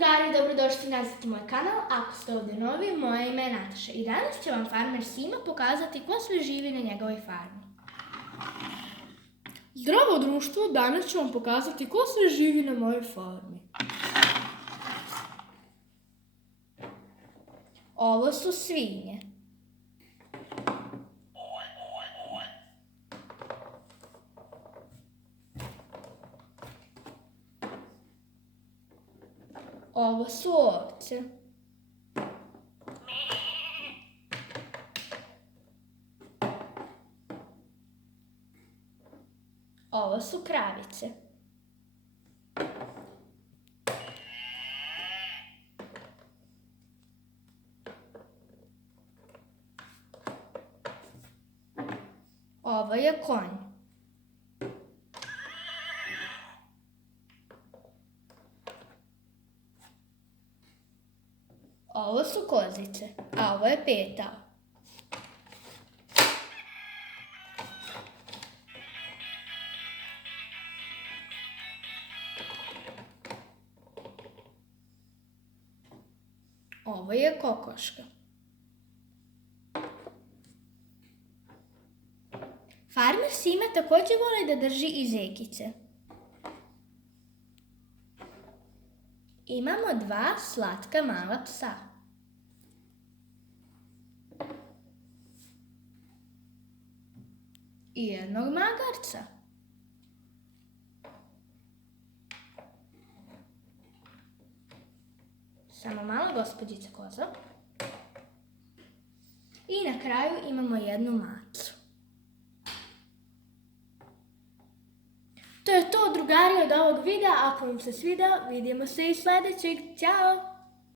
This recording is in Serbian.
drugari, dobrodošli nazad u moj kanal. Ako ste ovdje novi, moje ime je Nataša i danas će vam farmer Sima pokazati ko sve živi na njegovoj farmi. Zdravo društvo, danas ću vam pokazati ko sve živi na mojoj farmi. Ovo su svinje. Ovo su ovce. Ovo su kravice. Ovo je konj. Ovo su kozice, a ovo je petao. Ovo je kokoška. Farmer Sima također voli da drži i zekice. Imamo dva slatka mala psa. I jednog magarca. Samo malo, gospođice kozo. I na kraju imamo jednu macu. To je to, drugari, od ovog videa. Ako vam se svidao, vidimo se i sljedećeg. Ćao!